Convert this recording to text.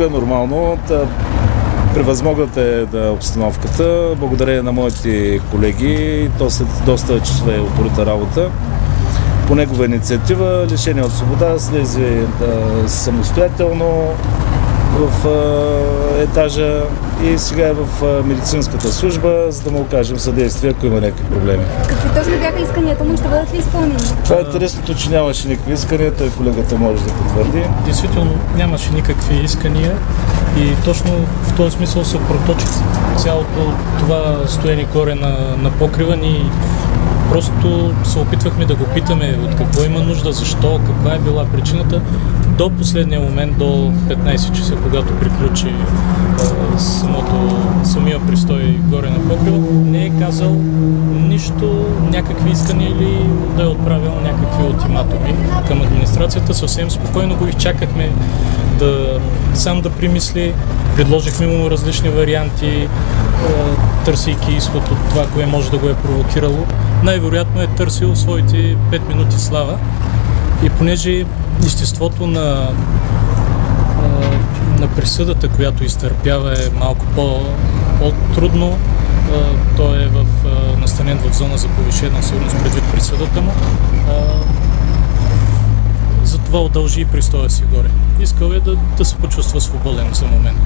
всичко е нормално. Превъзмогната е обстановката. Благодарение на моите колеги, то след доста часове упорита работа, по негова инициатива, лишение от свобода, слезе самостоятелно в етажа и сега е в медицинската служба, за да му окажем съдействие, ако има някакви проблеми. Какви точно бяха исканията му и ще бъдат ли изпълнени? Това е интересното, че нямаше никакви искания, той колегата може да потвърди. Действително нямаше никакви искания и точно в този смисъл се проточи цялото това стоене горе на покрива ни. Просто се опитвахме да го питаме от какво има нужда, защо, каква е била причината. До последния момент, до 15 часа, когато приключи самия престой горе на покрива, не е казал нищо, някакви искания или да е отправил някакви ултиматуми към администрацията. Съвсем спокойно го изчакахме сам да примисли. Предложихме му различни варианти, търсейки изход от това, кое може да го е провокирало. Най-вероятно е търсил своите 5 минути слава и понеже естеството на присъдата, която изтърпява, е малко по-трудно, той е настанен в зона за повишена сигурност предвид присъдата му, затова удължи и престоя си горе. Искал е да се почувства свободен за момент.